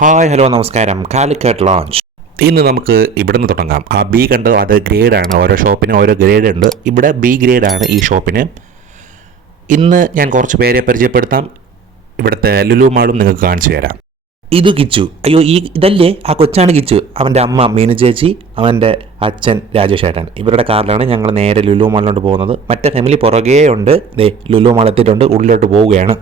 Hi hello നമസ്കാരം. Calicut launch. ഇന്ന് നമുക്ക് ഇവിടെ നിന്ന് തുടങ്ങാം. ആ ബി കണ്ടോ, അത് ഗ്രേഡാണ്. ഓരോ ഷോപ്പിനും ഓരോ ഗ്രേഡ് ഉണ്ട്. ഇവിടെ ബി ഗ്രേഡാണ് ഈ ഷോപ്പിന്. ഇന്ന് ഞാൻ കുറച്ച് പേരെ പരിചയപ്പെടുത്താം. ഇവിടുത്തെ ലുലു മാളും നിങ്ങൾക്ക് കാണിച്ചു തരാം. ഇത് കിച്ചു. അയ്യോ, ഇതല്ലേ ആ കൊച്ചാണ് കിച്ചു. അവൻ്റെ അമ്മ മീനു ചേച്ചി, അവൻ്റെ അച്ഛൻ രാജേഷ് ഏട്ടൻ. ഇവരുടെ കാറിലാണ് ഞങ്ങൾ നേരെ ലുലു മാളിലോട്ട് പോകുന്നത്. മറ്റേ ഫാമിലി പുറകേ ഉണ്ട്. ദേ ലുലു മാൾ എത്തിയിട്ടുണ്ട്. ഉള്ളിലോട്ട് പോവുകയാണ്.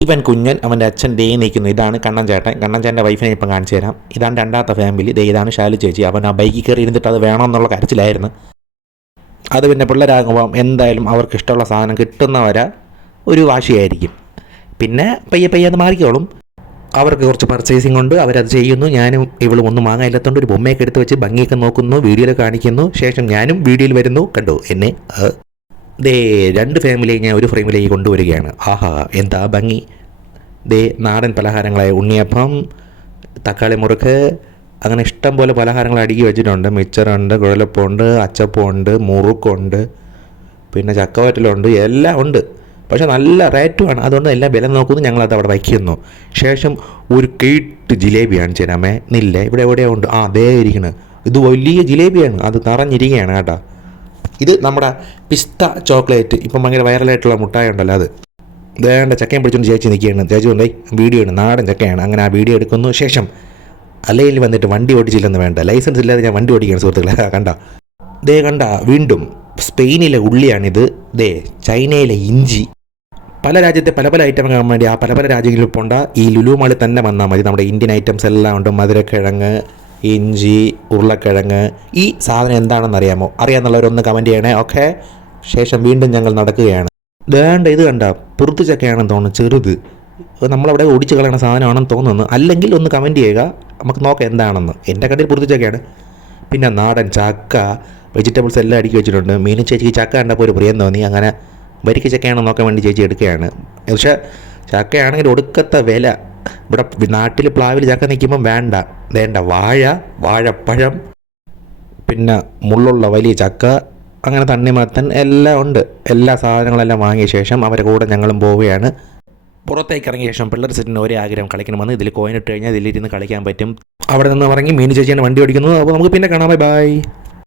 ഇവൻ കുഞ്ഞൻ, അവൻ്റെ അച്ഛൻ ദേ നിൽക്കുന്നു. ഇതാണ് കണ്ണൻ ചേട്ടൻ. കണ്ണൻ ചേട്ടൻ്റെ വൈഫിനെ ഇപ്പം കാണിച്ചു തരാം. ഇതാണ് രണ്ടാമത്തെ ഫാമിലി. ദേ ഇതാണ് ശാലു ചേച്ചി. അവൻ ആ ബൈക്കിൽ കയറി ഇരുന്നിട്ട് അത് വേണമെന്നുള്ള കരച്ചിലായിരുന്നു. അത് പിന്നെ പിള്ളേരാകുമ്പം എന്തായാലും അവർക്ക് ഇഷ്ടമുള്ള സാധനം കിട്ടുന്നവരെ ഒരു വാശിയായിരിക്കും. പിന്നെ പയ്യെ പയ്യെ അത് മാറിക്കോളും. അവർക്ക് കുറച്ച് പർച്ചേസിങ് കൊണ്ട് അവരത് ചെയ്യുന്നു. ഞാനും ഇവളും ഒന്നും വാങ്ങാനില്ലാത്തതുകൊണ്ട് ഒരു ബൊമ്മയൊക്കെ എടുത്ത് വെച്ച് ഭംഗിയൊക്കെ നോക്കുന്നു, വീഡിയോയിൽ കാണിക്കുന്നു. ശേഷം ഞാനും വീഡിയോയിൽ വരുന്നു. കണ്ടു എന്നെ. ദേ രണ്ട് ഫാമിലിയെ ഞാൻ ഒരു ഫ്രെയിമിലേക്ക് കൊണ്ടുവരികയാണ്. ആഹാ, എന്താ ഭംഗി. ദേ നാടൻ പലഹാരങ്ങളായ ഉണ്ണിയപ്പം, തക്കാളി മുറുക്ക്, അങ്ങനെ ഇഷ്ടം പോലെ പലഹാരങ്ങൾ അടുക്കി വെച്ചിട്ടുണ്ട്. മിച്ചറുണ്ട്, കുഴലപ്പമുണ്ട്, അച്ചപ്പമുണ്ട്, മുറുക്കുണ്ട്, പിന്നെ ചക്കവറ്റലുണ്ട്, എല്ലാം ഉണ്ട്. പക്ഷേ നല്ല റേറ്റുമാണ്. അതുകൊണ്ട് എല്ലാം വില നോക്കുന്നു. ഞങ്ങളത് അവിടെ വയ്ക്കുന്നു. ശേഷം ഒരു കേട്ട് ജിലേബി കാണിച്ചു തരാമേ. നില്ലേ, ഇവിടെ എവിടെയോ ഉണ്ട്. ആ അതേ ഇരിക്കുന്നത്. ഇത് വലിയ ജിലേബിയാണ്. അത് നിറഞ്ഞിരിക്കുകയാണ് കേട്ടോ. ഇത് നമ്മുടെ പിസ്ത ചോക്ലേറ്റ്, ഇപ്പം ഭയങ്കര വൈറലായിട്ടുള്ള മുട്ടായി ഉണ്ടല്ലോ അത്. വേണ്ട ചക്കയും പിടിച്ചുകൊണ്ട് ചേച്ചി നിൽക്കുകയാണ്. ചേച്ചി കൊണ്ടേ വീഡിയോ ആണ്, നാടൻ ചക്കയാണ്. അങ്ങനെ ആ വീഡിയോ എടുക്കുന്നു. ശേഷം അലയിൽ വന്നിട്ട് വണ്ടി ഓടിച്ചില്ലെന്ന് വേണ്ട, ലൈസൻസ് ഇല്ലാതെ ഞാൻ വണ്ടി ഓടിക്കുകയാണ് സുഹൃത്തുക്കളെ. കണ്ട ദേ കണ്ട, വീണ്ടും സ്പെയിനിലെ ഉള്ളിയാണിത്. ദേ ചൈനയിലെ ഇഞ്ചി. പല രാജ്യത്തെ പല പല ഐറ്റം കാണാൻ വേണ്ടി ആ പല പല രാജ്യങ്ങളിൽ പോണ്ട ഈ ലുലു മാളിൽ തന്നെ വന്നാൽ മതി. നമ്മുടെ ഇന്ത്യൻ ഐറ്റംസ് എല്ലാം ഉണ്ട്. മധുരക്കിഴങ്ങ്, ഇഞ്ചി, ഉരുളക്കിഴങ്ങ്. ഈ സാധനം എന്താണെന്ന് അറിയാമോ? അറിയാമെന്നുള്ളവരൊന്ന് കമൻറ്റ് ചെയ്യണേ. ഓക്കെ. ശേഷം വീണ്ടും ഞങ്ങൾ നടക്കുകയാണ്. വേണ്ട ഇത് കണ്ട, പുറത്ത് ചക്കയാണെന്ന് തോന്നുന്നു, ചെറുത്. നമ്മളവിടെ ഒടിച്ച് കളയണ സാധനമാണെന്ന് തോന്നുന്നു. അല്ലെങ്കിൽ ഒന്ന് കമൻറ്റ് ചെയ്യുക, നമുക്ക് നോക്കാം എന്താണെന്ന്. എൻ്റെ കണ്ടിൽ പുറത്ത് ചക്കയാണ്. പിന്നെ നാടൻ ചക്ക, വെജിറ്റബിൾസ് എല്ലാം അടുക്കി വെച്ചിട്ടുണ്ട്. മീനു ചേച്ചിക്ക് ചക്ക കണ്ടപ്പോൾ ഒരു പ്രിയം തോന്നി. അങ്ങനെ വരിക്ക ചക്കയാണെന്ന് നോക്കാൻ വേണ്ടി ചേച്ചി എടുക്കുകയാണ്. പക്ഷേ ചക്കയാണെങ്കിൽ ഒടുക്കത്തെ വില. ഇവിടെ നാട്ടിൽ പ്ലാവിൽ ചക്ക നിൽക്കുമ്പം വേണ്ട വാഴപ്പഴം, പിന്നെ മുള്ളുള്ള വലിയ ചക്ക, അങ്ങനെ തണ്ണിമത്തൻ എല്ലാം ഉണ്ട്. എല്ലാ സാധനങ്ങളെല്ലാം വാങ്ങിയ ശേഷം അവരുടെ കൂടെ ഞങ്ങളും പോവുകയാണ്. പുറത്തേക്ക് ഇറങ്ങിയ ശേഷം പിള്ളേർ സെറ്റിന് ഒരേ ആഗ്രഹം, കളിക്കണമെന്ന്. ഇതിൽ കോയിൻ ഇട്ട് കഴിഞ്ഞാൽ ഇതിലിരുന്ന് കളിക്കാൻ പറ്റും. അവിടെ നിന്ന് ഇറങ്ങി മീനു ചേച്ചിയാണ് വണ്ടി ഓടിക്കുന്നത്. അപ്പോൾ നമുക്ക് പിന്നെ കാണാം. ബൈ.